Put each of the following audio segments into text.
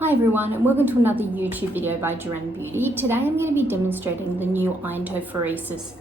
Hi everyone, and welcome to another YouTube video by Juren Beauty. Today I'm going to be demonstrating the new iontophoresis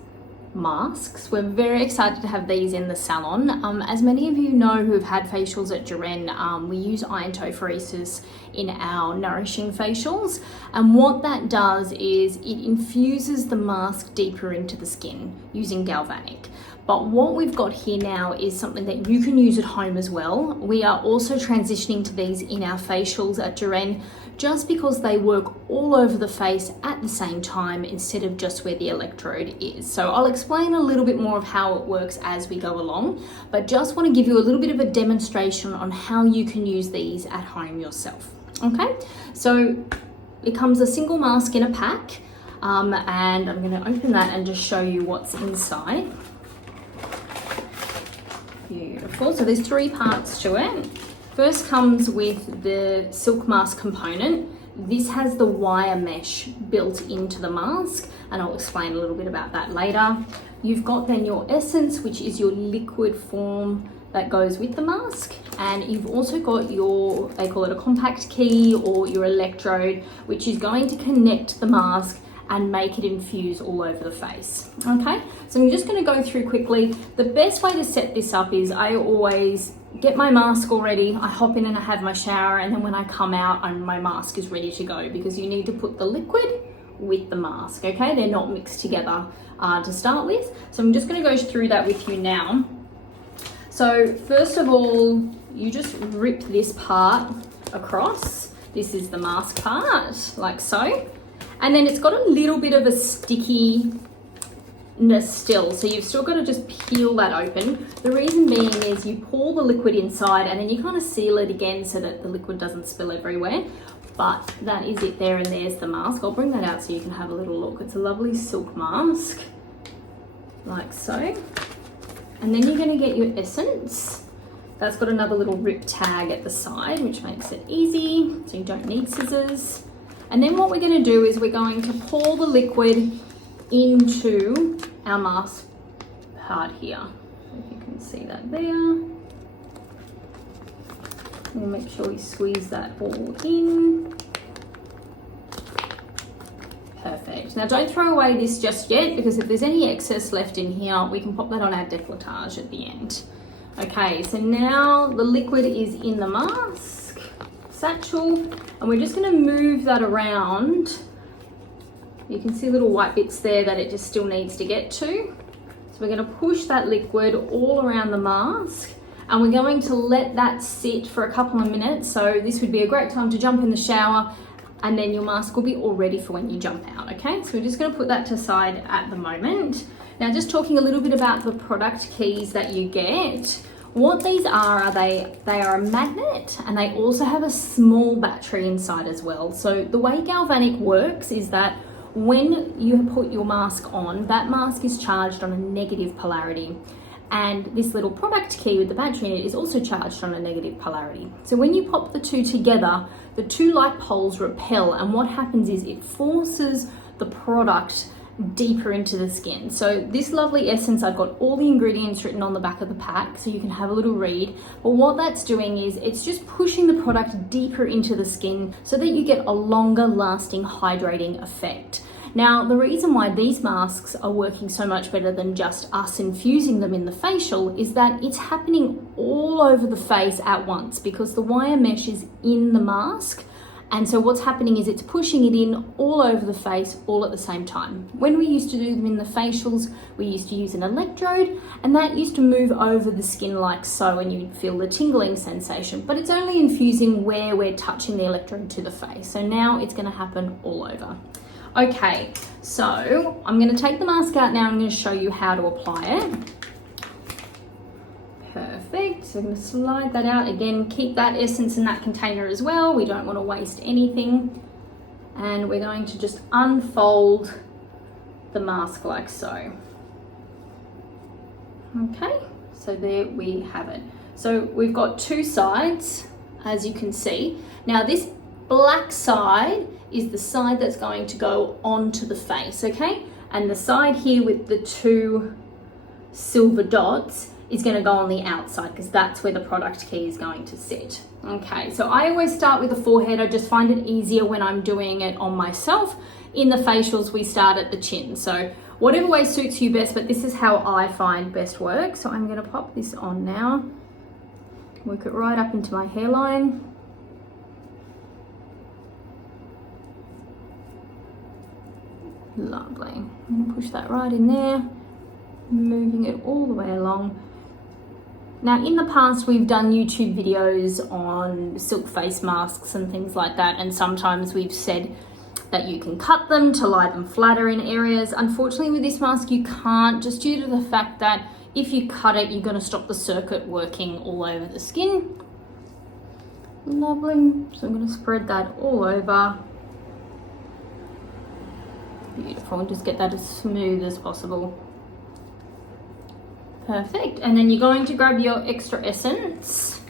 masks. We're very excited to have these in the salon. As many of you know who've had facials at Juren, we use iontophoresis in our nourishing facials, and what that does is it infuses the mask deeper into the skin using Galvanic. But what we've got here now is something that you can use at home as well. We are also transitioning to these in our facials at Juren just because they work all over the face at the same time instead of just where the electrode is. So I'll explain a little bit more of how it works as we go along, but just want to give you a little bit of a demonstration on how you can use these at home yourself. Okay, so it comes a single mask in a pack, and I'm going to open that and just show you what's inside. Beautiful. So there's three parts to it. First comes with the silk mask component. This has the wire mesh built into the mask, and I'll explain a little bit about that later. You've got then your essence, which is your liquid form that goes with the mask, and you've also got your, they call it a compact key or your electrode, which is going to connect the mask and make it infuse all over the face. Okay, so I'm just going to go through quickly. The best way to set this up is I always get my mask already, I hop in and I have my shower, and then when I come out, my mask is ready to go, because you need to put the liquid with the mask, okay? They're not mixed together to start with. So I'm just going to go through that with you now. So first of all, you just rip this part across. This is the mask part, like so. And then it's got a little bit of a stickiness still, so you've still got to just peel that open. The reason being is you pour the liquid inside and then you kind of seal it again so that the liquid doesn't spill everywhere. But that is it there, and there's the mask. I'll bring that out so you can have a little look. It's a lovely silk mask, like so. And then you're going to get your essence. That's got another little rip tag at the side, which makes it easy, so you don't need scissors. And then what we're going to do is we're going to pour the liquid into our mask part here. If you can see that there. We'll make sure we squeeze that all in. Perfect. Now don't throw away this just yet, because if there's any excess left in here, we can pop that on our décolletage at the end. Okay, so now the liquid is in the mask satchel, and we're just going to move that around. You can see little white bits there that it just still needs to get to. So we're going to push that liquid all around the mask, and we're going to let that sit for a couple of minutes. So this would be a great time to jump in the shower, and then your mask will be all ready for when you jump out. Okay, so we're just going to put that to side at the moment. Now, just talking a little bit about the product keys that you get. What these are they are a magnet, and they also have a small battery inside as well. So the way Galvanic works is that when you put your mask on, that mask is charged on a negative polarity, and this little product key with the battery in it is also charged on a negative polarity. So when you pop the two together, the two light poles repel, and what happens is it forces the product deeper into the skin. So this lovely essence, I've got all the ingredients written on the back of the pack so you can have a little read, but what that's doing is it's just pushing the product deeper into the skin so that you get a longer lasting hydrating effect. Now, the reason why these masks are working so much better than just us infusing them in the facial is that it's happening all over the face at once, because the wire mesh is in the mask. And so what's happening is it's pushing it in all over the face all at the same time. When we used to do them in the facials, we used to use an electrode, and that used to move over the skin like so, and you'd feel the tingling sensation, but it's only infusing where we're touching the electrode to the face. So now it's going to happen all over. Okay, so I'm going to take the mask out now. I'm going to show you how to apply it. Perfect. So I'm going to slide that out. Again, keep that essence in that container as well. We don't want to waste anything. And we're going to just unfold the mask like so. Okay, so there we have it. So we've got two sides, as you can see. Now this black side is the side that's going to go onto the face, okay? And the side here with the two silver dots is going to go on the outside because that's where the product key is going to sit. Okay, so I always start with the forehead. I just find it easier when I'm doing it on myself. In the facials, we start at the chin. So whatever way suits you best, but this is how I find best work. So I'm going to pop this on now. Work it right up into my hairline. Lovely. I'm going to push that right in there, moving it all the way along. Now, in the past, we've done YouTube videos on silk face masks and things like that, and sometimes we've said that you can cut them to lie them flatter in areas. Unfortunately, with this mask, you can't, just due to the fact that if you cut it, you're going to stop the circuit working all over the skin. Lovely. So I'm going to spread that all over. Beautiful, and just get that as smooth as possible. Perfect. And then you're going to grab your extra essence.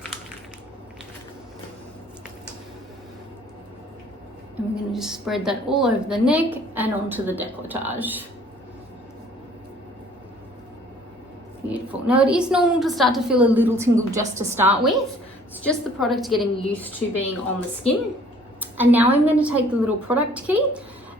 And we're going to just spread that all over the neck and onto the décolletage. Beautiful. Now it is normal to start to feel a little tingle just to start with. It's just the product getting used to being on the skin. And now I'm going to take the little product key,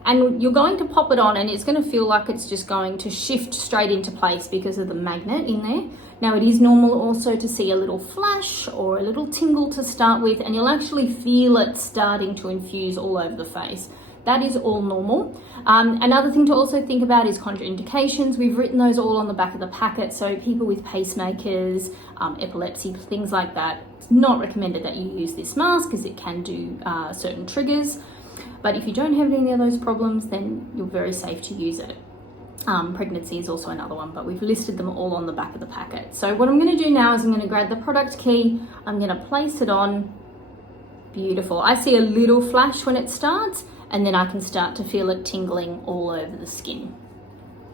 and you're going to pop it on, and it's going to feel like it's just going to shift straight into place because of the magnet in there. Now it is normal also to see a little flash or a little tingle to start with, and you'll actually feel it starting to infuse all over the face. That is all normal. Another thing to also think about is contraindications. We've written those all on the back of the packet. So people with pacemakers, epilepsy, things like that, it's not recommended that you use this mask because it can do certain triggers. But if you don't have any of those problems, then you're very safe to use it. Pregnancy is also another one, but we've listed them all on the back of the packet. So what I'm going to do now is I'm going to grab the product key, I'm going to place it on. Beautiful. I see a little flash when it starts, and then I can start to feel it tingling all over the skin.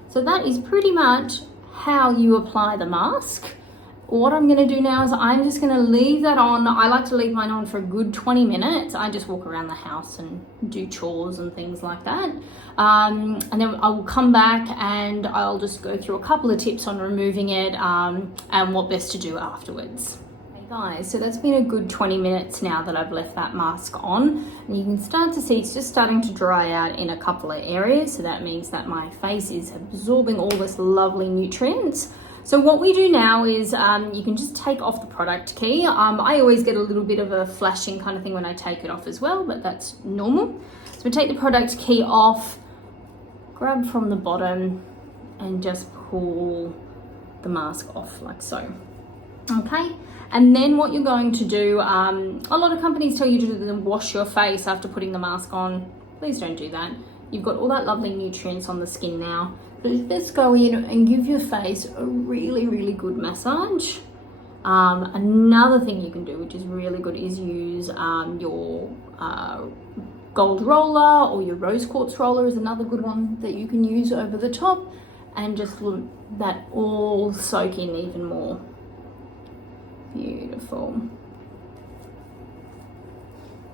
So that is pretty much how you apply the mask. What I'm going to do now is I'm just going to leave that on. I like to leave mine on for a good 20 minutes. I just walk around the house and do chores and things like that. And then I will come back and I'll just go through a couple of tips on removing it and what best to do afterwards. Hey guys, so that's been a good 20 minutes now that I've left that mask on. And you can start to see it's just starting to dry out in a couple of areas. So that means that my face is absorbing all this lovely nutrients. So what we do now is you can just take off the product key. I always get a little bit of a flashing kind of thing when I take it off as well, but that's normal. So we take the product key off, grab from the bottom and just pull the mask off like so. Okay, and then what you're going to do, a lot of companies tell you to wash your face after putting the mask on. Please don't do that. You've got all that lovely nutrients on the skin now. Let's go in and give your face a really, really good massage. Another thing you can do, which is really good, is use your gold roller or your rose quartz roller is another good one that you can use over the top, and just let that all soak in even more. Beautiful.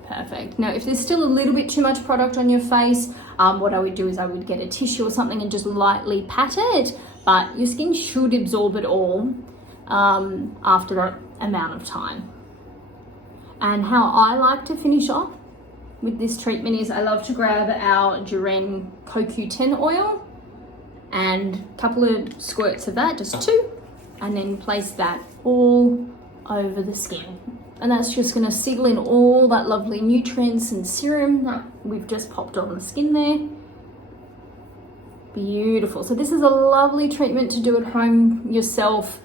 Perfect. Now, if there's still a little bit too much product on your face, what I would do is I would get a tissue or something and just lightly pat it, but your skin should absorb it all after that amount of time. And how I like to finish off with this treatment is I love to grab our Juren CoQ10 oil and a couple of squirts of that, just 2, and then place that all over the skin. And that's just going to seal in all that lovely nutrients and serum that we've just popped on the skin there. Beautiful. So this is a lovely treatment to do at home yourself.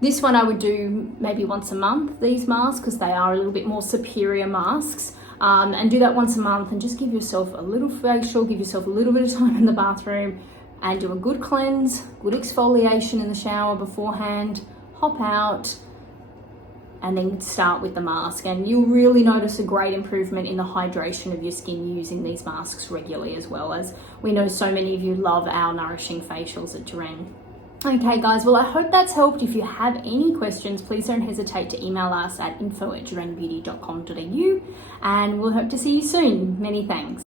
This one I would do maybe once a month, these masks, because they are a little bit more superior masks. And do that once a month and just give yourself a little facial, give yourself a little bit of time in the bathroom and do a good cleanse, good exfoliation in the shower beforehand, hop out, and then start with the mask, and you'll really notice a great improvement in the hydration of your skin using these masks regularly, as well as we know so many of you love our nourishing facials at Juren. Okay guys, well I hope that's helped. If you have any questions, please don't hesitate to email us at info@jurenbeauty.com.au, and we'll hope to see you soon. Many thanks.